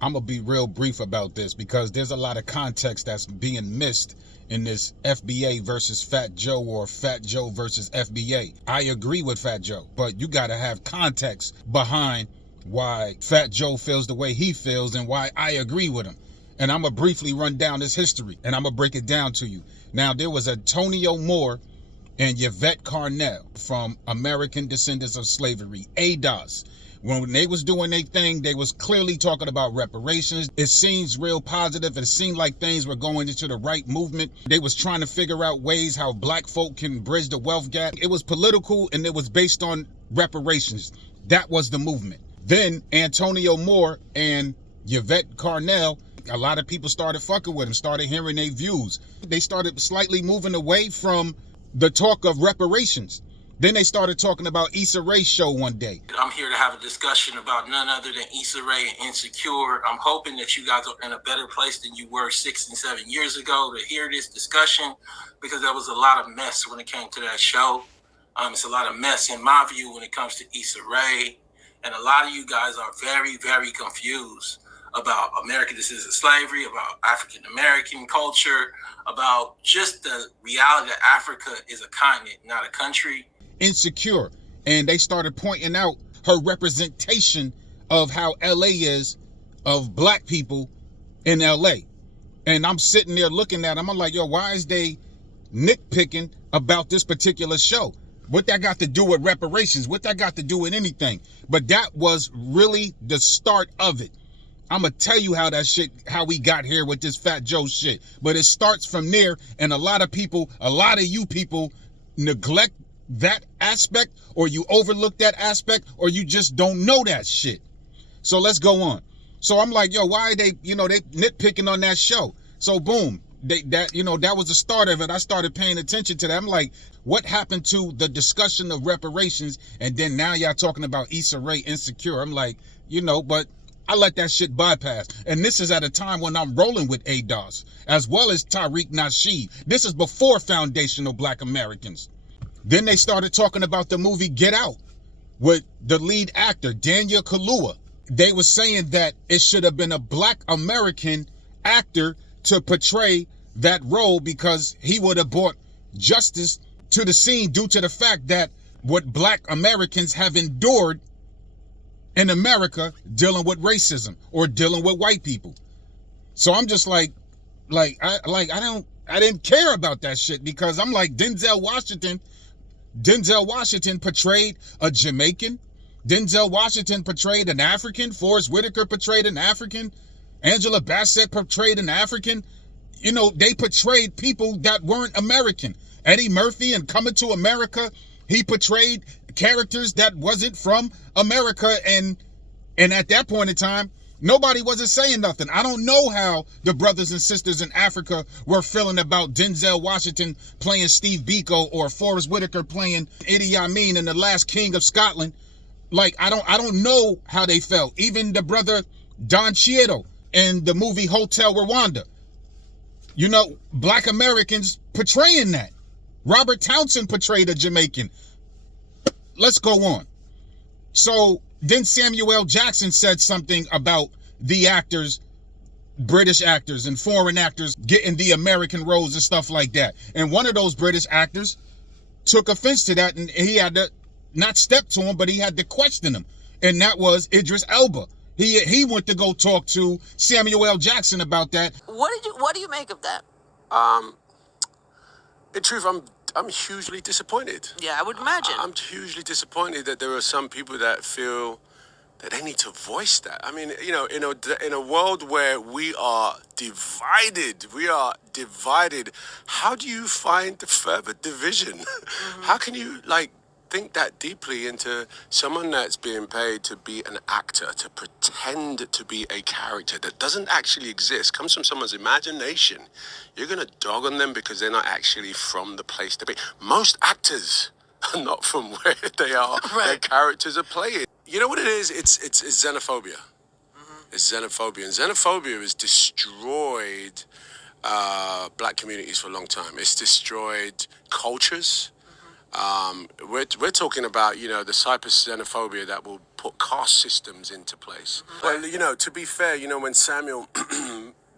I'm going to be real brief about this because there's a lot of context that's being missed in this FBA versus Fat Joe or Fat Joe versus FBA. I agree with Fat Joe, but you got to have context behind why Fat Joe feels the way he feels and why I agree with him. And I'm going to briefly run down this history and I'm going to break it down to you. Now, there was Antonio Moore and Yvette Carnel from American Descendants of Slavery, ADOS. When they was doing their thing, they was clearly talking about reparations. It seems real positive. It seemed like things were going into the right movement. They was trying to figure out ways how black folk can bridge the wealth gap. It was political and it was based on reparations. That was the movement. Then Antonio Moore and Yvette Carnel, a lot of people started fucking with them, started hearing their views. They started slightly moving away from the talk of reparations. Then they started talking about Issa Rae's show one day. I'm here to have a discussion about none other than Issa Rae and Insecure. I'm hoping that you guys are in a better place than you were 6 and 7 years ago to hear this discussion, because there was a lot of mess when it came to that show. It's a lot of mess in my view when it comes to Issa Rae. And a lot of you guys are very, very confused about American Descendants of Slavery, about African American culture, about just the reality that Africa is a continent, not a country. Insecure, and they started pointing out her representation of how LA is, of black people in LA. And I'm sitting there looking at them, I'm like, yo, why is they nitpicking about this particular show? What that got to do with reparations? What that got to do with anything? But that was really the start of it. I'm gonna tell you how we got here with this Fat Joe shit. But it starts from there, and a lot of you people neglect that aspect, or you overlook that aspect, or you just don't know that shit. So let's go on. So I'm like, yo, why are they nitpicking on that show? So boom, that was the start of it. I started paying attention to that. I'm like, what happened to the discussion of reparations? And then now y'all talking about Issa Rae Insecure. I'm like, but I let that shit bypass. And this is at a time when I'm rolling with ADOS, as well as Tariq Nasheed. This is before foundational black Americans. Then they started talking about the movie Get Out with the lead actor, Daniel Kaluuya. They were saying that it should have been a black American actor to portray that role because he would have brought justice to the scene due to the fact that what black Americans have endured in America dealing with racism or dealing with white people. So I'm just I didn't care about that shit because I'm like, Denzel Washington portrayed a Jamaican. Denzel Washington portrayed an African. Forrest Whitaker portrayed an African. Angela Bassett portrayed an African. They portrayed people that weren't American. Eddie Murphy in Coming to America, he portrayed characters that wasn't from America. And at that point in time, nobody wasn't saying nothing. I don't know how the brothers and sisters in Africa were feeling about Denzel Washington playing Steve Biko or Forrest Whitaker playing Idi Amin in The Last King of Scotland. Like, I don't know how they felt. Even the brother Don Cheadle in the movie Hotel Rwanda. Black Americans portraying that. Robert Townsend portrayed a Jamaican. Let's go on. So then Samuel L. Jackson said something about the actors, British actors and foreign actors getting the American roles and stuff like that. And one of those British actors took offense to that, and he had to not step to him, but he had to question him. And that was Idris Elba. He went to go talk to Samuel L. Jackson about that. What do you make of that? In truth, I'm hugely disappointed. Yeah, I would imagine. I'm hugely disappointed that there are some people that feel that they need to voice that. I mean, in a world where we are divided, how do you find the further division? Mm-hmm. How can you, think that deeply into someone that's being paid to be an actor, to pretend to be a character that doesn't actually exist, comes from someone's imagination? You're going to dog on them because they're not actually from the place to be. Most actors are not from where they are. Right. Their characters are playing. You know what it is? It's xenophobia. Mm-hmm. It's xenophobia. And xenophobia has destroyed black communities for a long time. It's destroyed cultures. We're talking about, the Cyprus xenophobia that will put caste systems into place. Well, you know, to be fair, you know, when Samuel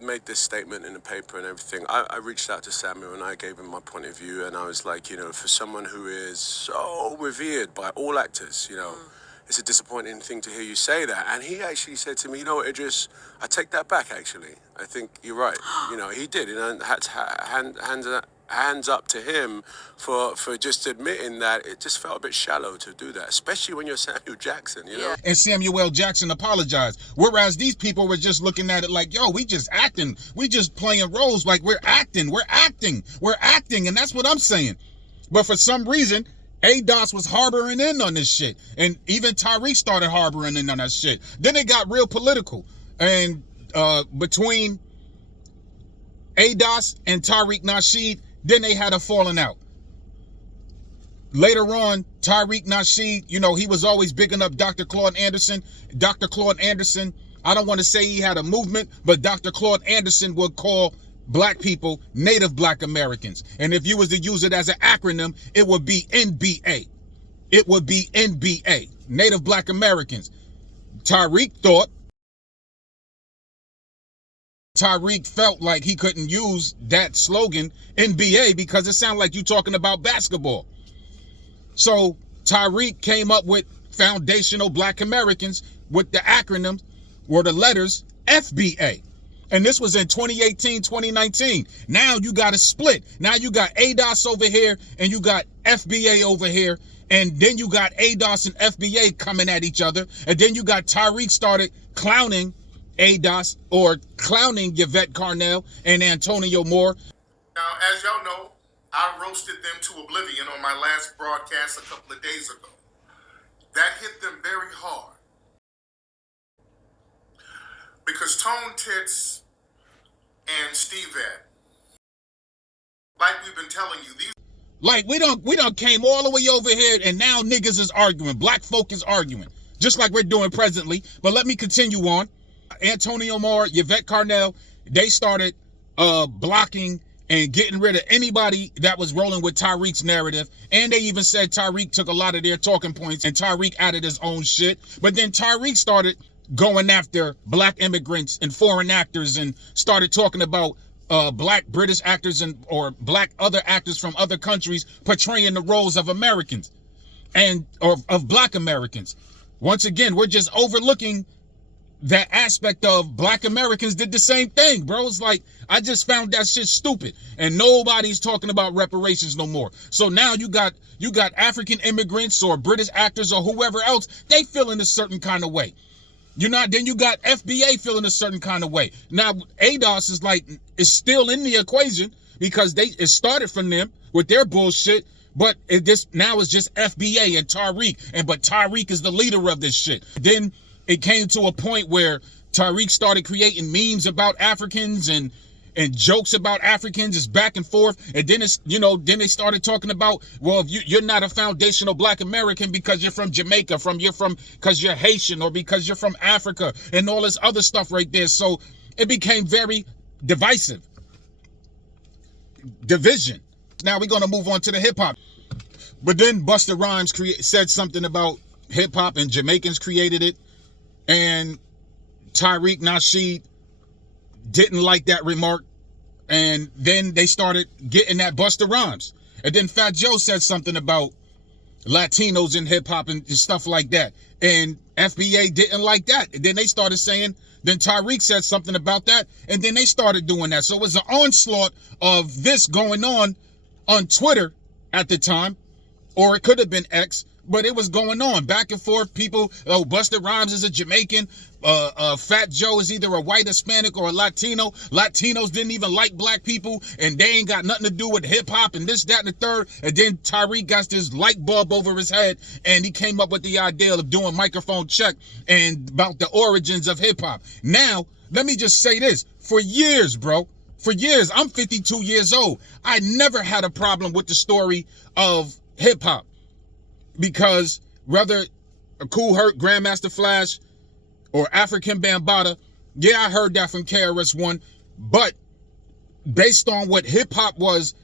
made this statement in the paper and everything, I reached out to Samuel and I gave him my point of view, and I was like, you know, for someone who is so revered by all actors, you know, it's a disappointing thing to hear you say that. And he actually said to me, you know what, Idris, I take that back, actually. I think you're right. You know, he did. You know, hands up to him for just admitting that it just felt a bit shallow to do that, especially when you're Samuel Jackson, you know? And Samuel L. Jackson apologized. Whereas these people were just looking at it like, yo, we just acting. We just playing roles like we're acting. And that's what I'm saying. But for some reason, ADOS was harboring in on this shit. And even Tariq started harboring in on that shit. Then it got real political. And between ADOS and Tariq Nasheed, then they had a falling out. Later on, Tariq Nasheed, you know, he was always bigging up Dr. Claude Anderson. Dr. Claude Anderson, I don't want to say he had a movement, but Dr. Claude Anderson would call black people Native Black Americans. And if you was to use it as an acronym, it would be NBA. It would be NBA, Native Black Americans. Tariq felt like he couldn't use that slogan, NBA, because it sounded like you talking about basketball. So Tariq came up with Foundational Black Americans with the acronym or the letters FBA. And this was in 2018, 2019. Now you got a split. Now you got ADOS over here and you got FBA over here. And then you got ADOS and FBA coming at each other. And then you got Tariq started clowning ADOS or clowning Yvette Carnel and Antonio Moore. Now, as y'all know, I roasted them to oblivion on my last broadcast a couple of days ago. That hit them very hard. Because Tone Tits and Steve Ed, like we've been telling you, these... Like, we done came all the way over here and now niggas is arguing. Black folk is arguing. Just like we're doing presently. But let me continue on. Antonio Moore, Yvette Carnel, they started blocking and getting rid of anybody that was rolling with Tariq's narrative. And they even said Tariq took a lot of their talking points and Tariq added his own shit. But then Tariq started going after black immigrants and foreign actors and started talking about black British actors and or black other actors from other countries portraying the roles of Americans and or of black Americans. Once again, we're just overlooking that aspect of black Americans did the same thing, bro. It's like, I just found that shit stupid. And nobody's talking about reparations no more. So now you got African immigrants or British actors or whoever else, they feel in a certain kind of way. Then you got FBA feeling a certain kind of way. Now, ADOS is still in the equation because it started from them with their bullshit, but now it's just FBA and Tariq, but Tariq is the leader of this shit. Then it came to a point where Tariq started creating memes about Africans and jokes about Africans, is back and forth. And then then they started talking about, well, if you're not a foundational black American because you're from Jamaica, because you're Haitian or because you're from Africa and all this other stuff right there. So it became very divisive. Division. Now we're going to move on to the hip hop. But then Busta Rhymes said something about hip hop and Jamaicans created it. And Tariq Nasheed didn't like that remark. And then they started getting at Busta Rhymes. And then Fat Joe said something about Latinos in hip hop and stuff like that. And FBA didn't like that. And then they started saying, then Tariq said something about that. And then they started doing that. So it was an onslaught of this going on Twitter at the time. Or it could have been X. But it was going on back and forth. People, Busta Rhymes is a Jamaican. Fat Joe is either a white Hispanic or a Latino. Latinos didn't even like black people, and they ain't got nothing to do with hip hop and this, that, and the third. And then Tariq got this light bulb over his head, and he came up with the idea of doing microphone check and about the origins of hip hop. Now, let me just say this: for years, bro, for years, I'm 52 years old. I never had a problem with the story of hip hop. Because whether Kool Herc, Grandmaster Flash, or African Bambaataa, yeah, I heard that from KRS-One, but based on what hip-hop was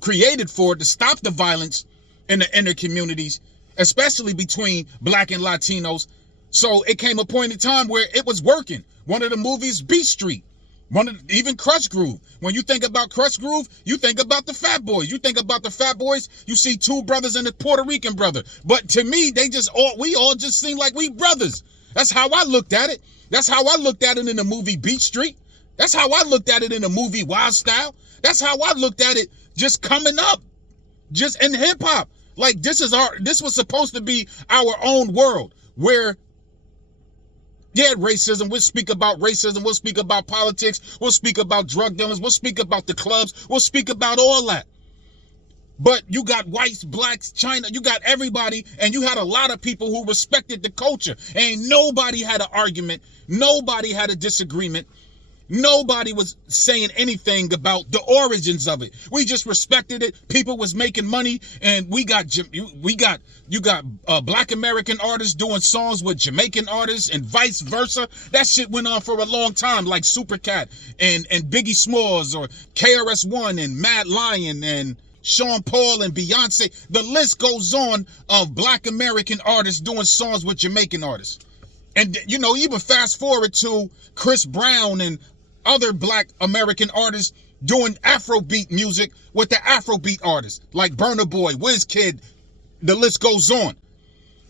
created for, to stop the violence in the inner communities, especially between black and Latinos, So it came a point in time where it was working. One of the movies, Beat Street. Even Crush Groove. When you think about Crush Groove, you think about the Fat Boys. You think about the Fat Boys, you see two brothers and a Puerto Rican brother. But to me, we all just seem like we brothers. That's how I looked at it. That's how I looked at it in the movie Beat Street. That's how I looked at it in the movie Wild Style. That's how I looked at it just coming up, just in hip hop. Like this was supposed to be our own world where, yeah, racism. We'll speak about racism. We'll speak about politics. We'll speak about drug dealers. We'll speak about the clubs. We'll speak about all that. But you got whites, blacks, China, you got everybody, and you had a lot of people who respected the culture. And nobody had an argument. Nobody had a disagreement. Nobody was saying anything about the origins of it. We just respected it. People was making money, and you got Black American artists doing songs with Jamaican artists, and vice versa. That shit went on for a long time, like Supercat and Biggie Smalls, or KRS-One and Mad Lion and Sean Paul and Beyonce. The list goes on of Black American artists doing songs with Jamaican artists. And even fast forward to Chris Brown and other Black American artists doing Afrobeat music with the Afrobeat artists like Burna Boy, Wizkid. The list goes on.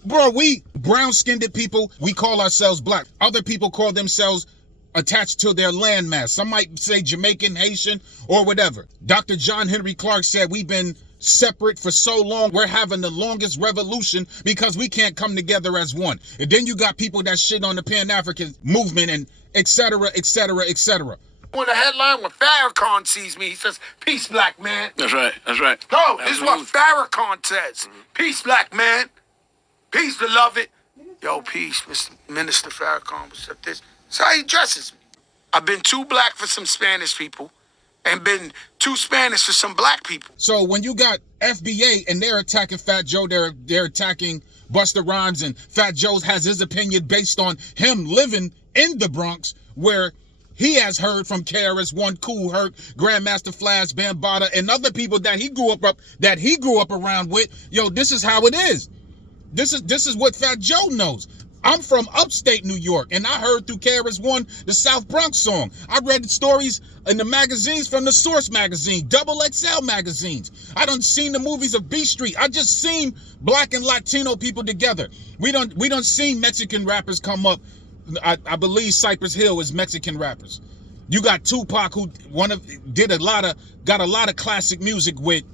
Bro, we brown-skinned people, we call ourselves black. Other people call themselves attached to their landmass. Some might say Jamaican, Haitian, or whatever. Dr. John Henry Clark said we've been separate for so long, we're having the longest revolution because we can't come together as one. And then you got people that shit on the Pan-African movement and et cetera, et cetera, et cetera. When the headline, when Farrakhan sees me, he says, "Peace, black man." That's right. No, this is what Farrakhan says. "Peace, black man. Peace, beloved." Yo, peace, Mr. Minister Farrakhan. What's up? This is how he dresses me. I've been too black for some Spanish people and been too Spanish for some black people. So when you got FBA and they're attacking Fat Joe, they're attacking Busta Rhymes, and Fat Joe has his opinion based on him living in the Bronx, where he has heard from KRS-One, Kool Herc, Grandmaster Flash, Bambaataa, and other people that he grew up around with. Yo, this is how it is. This is what Fat Joe knows. I'm from upstate New York, and I heard through KRS-One the South Bronx song. I read the stories in the magazines from the Source magazine, Double XL magazines. I done seen the movies of B Street. I just seen Black and Latino people together. We done seen Mexican rappers come up. I believe Cypress Hill is Mexican rappers. You got Tupac, who got a lot of classic music with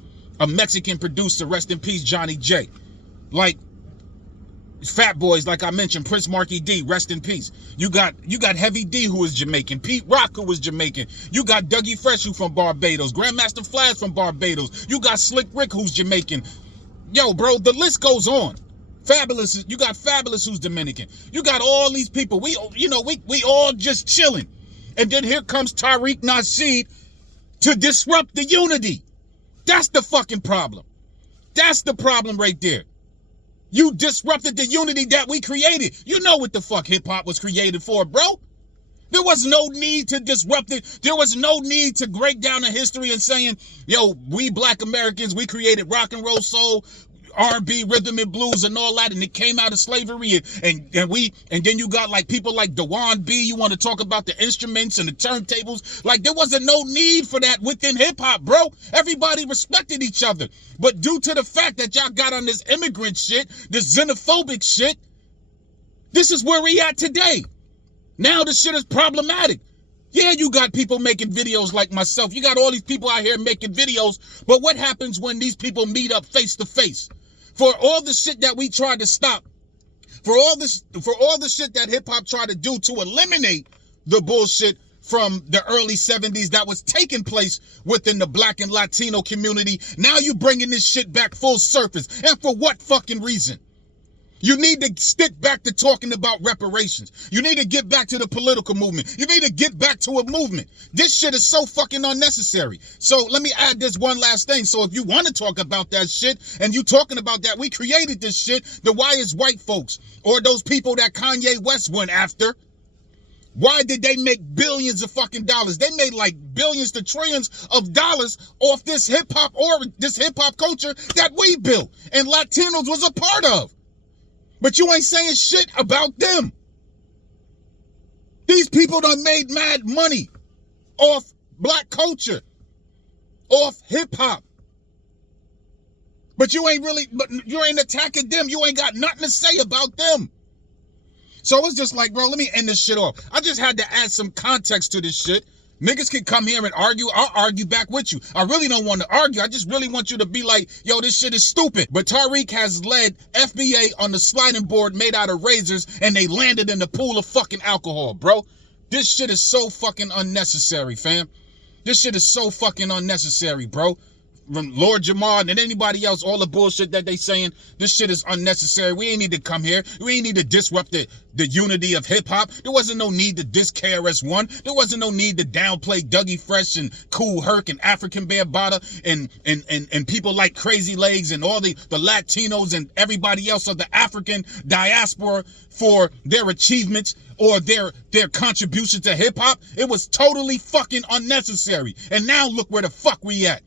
a Mexican producer, rest in peace, Johnny J. Like Fat Boys, like I mentioned, Prince Marky D, rest in peace. You got Heavy D, who is Jamaican, Pete Rock, who was Jamaican. You got Dougie Fresh, who from Barbados, Grandmaster Flash from Barbados. You got Slick Rick, who's Jamaican. Yo, bro, the list goes on. Fabulous, you got Fabulous, who's Dominican. You got all these people. We all just chilling. And then here comes Tariq Nasheed to disrupt the unity. That's the fucking problem. That's the problem right there. You disrupted the unity that we created. You know what the fuck hip-hop was created for, bro. There was no need to disrupt it. There was no need to break down the history and saying, yo, we Black Americans, we created rock and roll, soul, R&B, rhythm and blues and all that, and it came out of slavery, and then you got like people like Dewan B. You want to talk about the instruments and the turntables? Like, there wasn't no need for that within hip-hop, bro. Everybody respected each other. But due to the fact that y'all got on this immigrant shit, this xenophobic shit, this is where we at today. Now the shit is problematic. Yeah, you got people making videos like myself. You got all these people out here making videos. But what happens when these people meet up face to face? For all the shit that we tried to stop, for all the shit that hip hop tried to do to eliminate the bullshit from the early 70s that was taking place within the Black and Latino community, now you bringing this shit back full surface. And for what fucking reason? You need to stick back to talking about reparations. You need to get back to the political movement. You need to get back to a movement. This shit is so fucking unnecessary. So let me add this one last thing. So if you want to talk about that shit and you talking about that, we created this shit, then why is white folks or those people that Kanye West went after, why did they make billions of fucking dollars? They made like billions to trillions of dollars off this hip hop culture that we built and Latinos was a part of. But you ain't saying shit about them. These people done made mad money off black culture, off hip hop. But you ain't attacking them. You ain't got nothing to say about them. So it's just like, bro, let me end this shit off. I just had to add some context to this shit. Niggas can come here and argue. I'll argue back with you. I really don't want to argue. I just really want you to be like, yo, this shit is stupid. But Tariq has led FBA on the sliding board made out of razors, and they landed in the pool of fucking alcohol, bro. This shit is so fucking unnecessary, fam. This shit is so fucking unnecessary, bro. From Lord Jamar and anybody else, all the bullshit that they saying, this shit is unnecessary. We ain't need to come here. We ain't need to disrupt the unity of hip hop. There wasn't no need to diss KRS-One. There wasn't no need to downplay Dougie Fresh and Kool Herc and African Bambaataa and people like Crazy Legs and all the Latinos and everybody else of the African diaspora for their achievements or their contribution to hip hop. It was totally fucking unnecessary. And now look where the fuck we at.